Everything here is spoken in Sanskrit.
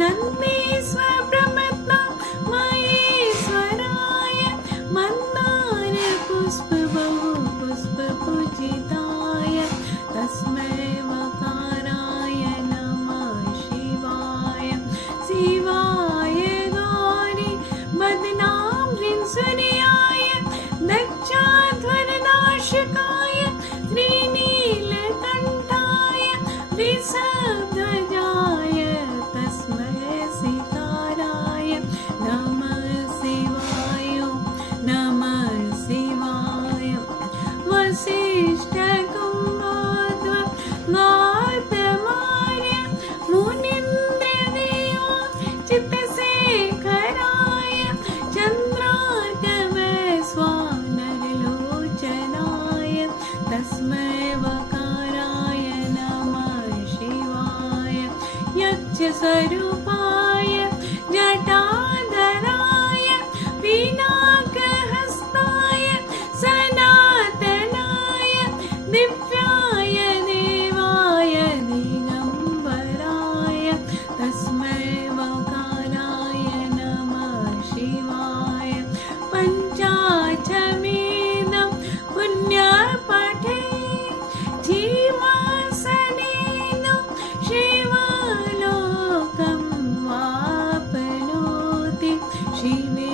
नन्दीश्वरप्रमत्तं महेश्वराय मन्दारपुष्पपूजिताय तस्मै वकाराय नमः शिवाय। शिवाय गौरी बदनां ह्रींसूर्याय दक्षाध्वरनाशकाय श्रीनीलकण्ठाय वृषभध्वजाय तस्मै सिताराय नमः शिवाय नमः शिवाय। वसिष्ठकुम्भोद्भव गौतमार्य मुनीन्द्रदेवो चित्तशेखराय चन्द्रार्कवैश्वानरलोचनाय तस्मै वकाराय नमः शिवाय। यक्षस्वरूपाय जटाधराय पिनाकहस्ताय सनातनाय दिव्याय देवाय दिगम्बराय तस्मै वकाराय नमः शिवाय। पञ्चाक्षमेदं पुण्यपाठे जीवासनेन शिवलोकं वाप्नोति शिवे